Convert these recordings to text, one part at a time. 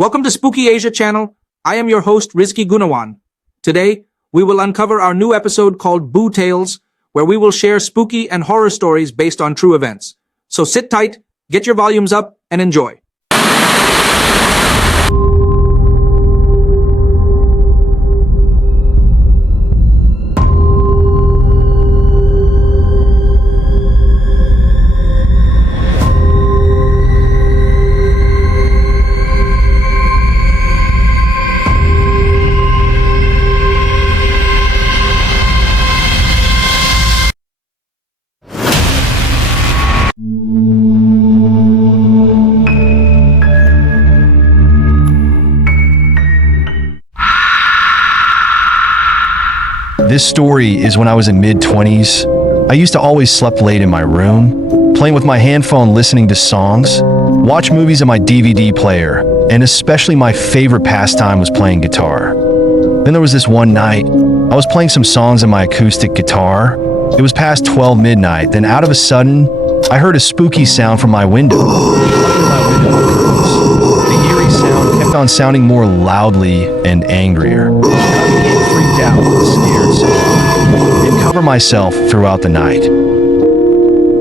Welcome to Spooky Asia Channel. I am your host, Rizky Gunawan. Today, we will uncover our new episode called Boo Tales, where we will share spooky and horror stories based on true events. So sit tight, get your volumes up, and enjoy. This story is when I was in mid-20s. I used to always sleep late in my room, playing with my handphone, listening to songs, watch movies on my DVD player, and especially my favorite pastime was playing guitar. Then there was this one night, I was playing some songs on my acoustic guitar. It was past 12 midnight, then out of a sudden, I heard a spooky sound from my window. The eerie sound kept on sounding more loudly and angrier. I became freaked out and scared, so and cover myself throughout the night.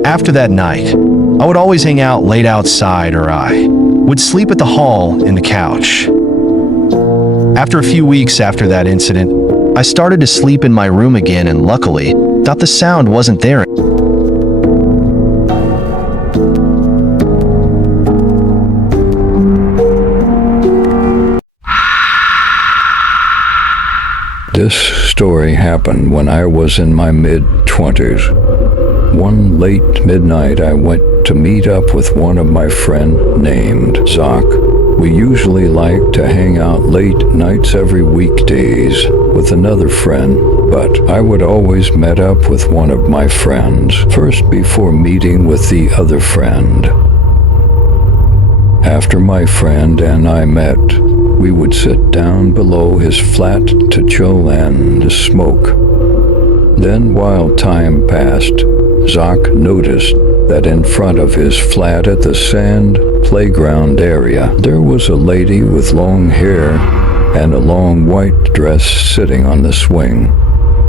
After that night, I would always hang out late outside, or I would sleep at the hall in the couch. After a few weeks after that incident, I started to sleep in my room again and luckily thought the sound wasn't there. This story happened when I was in my mid-20s. One late midnight, I went to meet up with one of my friends named Zoc. We usually like to hang out late nights every weekdays with another friend, but I would always meet up with one of my friends first before meeting with the other friend. After my friend and I met, we would sit down below his flat to chill and smoke. Then, while time passed, Zoc noticed that in front of his flat at the sand playground area, there was a lady with long hair and a long white dress sitting on the swing.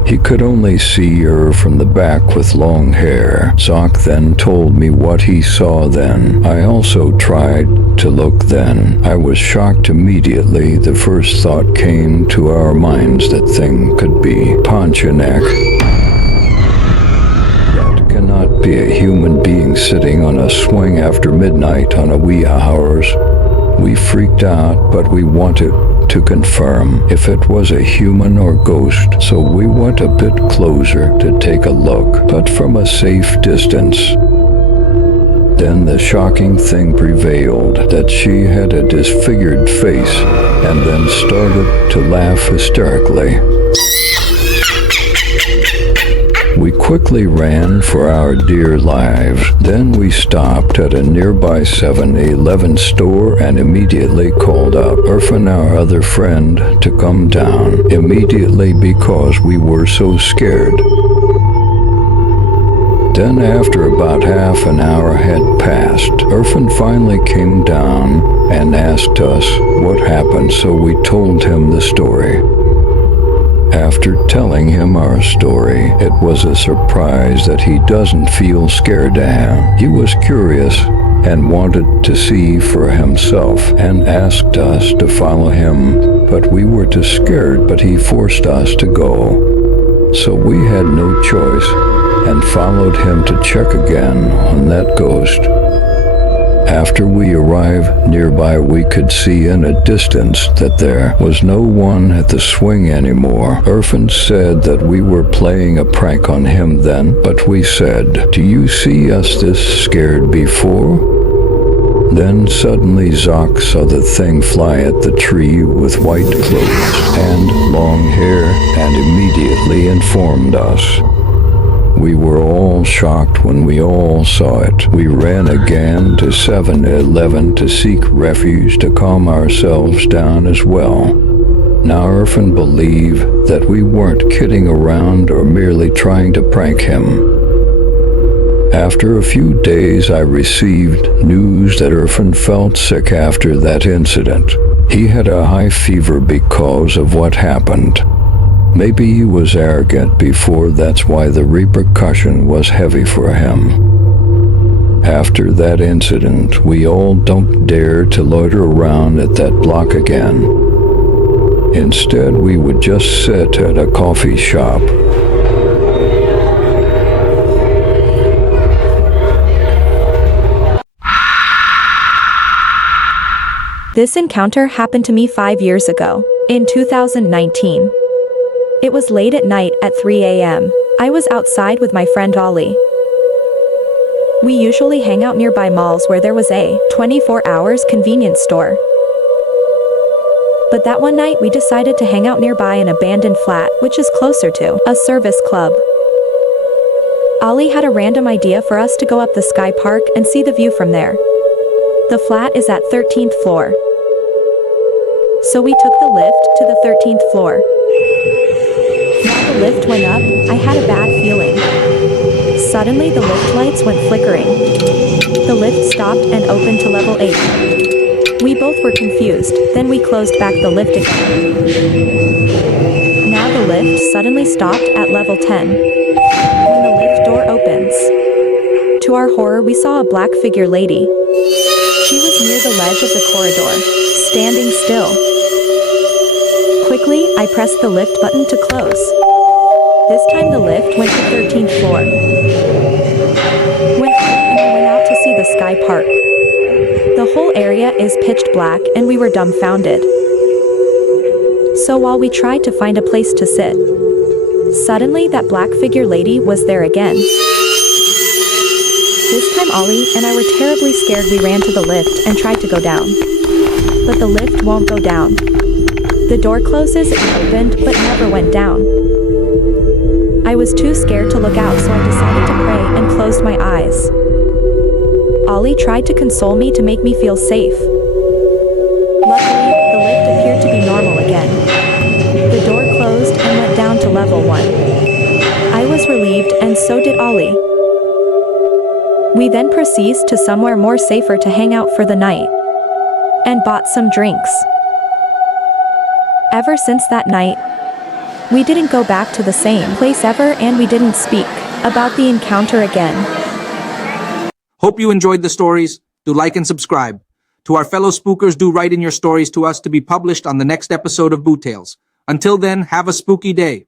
He could only see her from the back with long hair. Zoc then told me what he saw then. I also tried to look then. I was shocked immediately. The first thought came to our minds that thing could be Pontianak. That cannot be a human being sitting on a swing after midnight on a wee hours. We freaked out, but we wanted to confirm if it was a human or ghost, so we went a bit closer to take a look, but from a safe distance. Then the shocking thing prevailed, that she had a disfigured face and then started to laugh hysterically. We quickly ran for our dear lives. Then we stopped at a nearby 7-Eleven store and immediately called up Irfan, our other friend, to come down immediately because we were so scared. Then after about half an hour had passed, Irfan finally came down and asked us what happened, so we told him the story. After telling him our story, it was a surprise that he doesn't feel scared now. He was curious and wanted to see for himself and asked us to follow him, but we were too scared, but he forced us to go. So we had no choice and followed him to check again on that ghost. After we arrived nearby, we could see in a distance that there was no one at the swing anymore. Irfan said that we were playing a prank on him then, but we said, "Do you see us this scared before?" Then suddenly Zoc saw the thing fly at the tree with white clothes and long hair and immediately informed us. We were all shocked when we all saw it. We ran again to 7-Eleven to seek refuge to calm ourselves down as well. Now Irfan believed that we weren't kidding around or merely trying to prank him. After a few days, I received news that Irfan felt sick after that incident. He had a high fever because of what happened. Maybe he was arrogant before, that's why the repercussion was heavy for him. After that incident, we all don't dare to loiter around at that block again. Instead, we would just sit at a coffee shop. This encounter happened to me 5 years ago, in 2019. It was late at night at 3 a.m. I was outside with my friend Ollie. We usually hang out nearby malls where there was a 24 hours convenience store. But that one night we decided to hang out nearby an abandoned flat, which is closer to a service club. Ollie had a random idea for us to go up the Sky Park and see the view from there. The flat is at 13th floor. So we took the lift to the 13th floor. While the lift went up, I had a bad feeling. Suddenly the lift lights went flickering. The lift stopped and opened to level 8. We both were confused, then we closed back the lift again. Now the lift suddenly stopped at level 10. When the lift door opens, to our horror we saw a black figure lady. She was near the ledge of the corridor, standing still. Quickly, I pressed the lift button to close. This time the lift went to 13th floor. Went up and I went out to see the Sky Park. The whole area is pitch black and we were dumbfounded. So while we tried to find a place to sit, suddenly that black figure lady was there again. This time Ollie and I were terribly scared. We ran to the lift and tried to go down. But the lift won't go down. The door closes and opened but never went down. I was too scared to look out, so I decided to pray and closed my eyes. Ollie tried to console me to make me feel safe. Luckily, the lift appeared to be normal again. The door closed and went down to level 1. I was relieved and so did Ollie. We then proceeded to somewhere more safer to hang out for the night, and bought some drinks. Ever since that night, we didn't go back to the same place ever, and we didn't speak about the encounter again. Hope you enjoyed the stories. Do like and subscribe. To our fellow spookers, do write in your stories to us to be published on the next episode of Boo Tales. Until then, have a spooky day.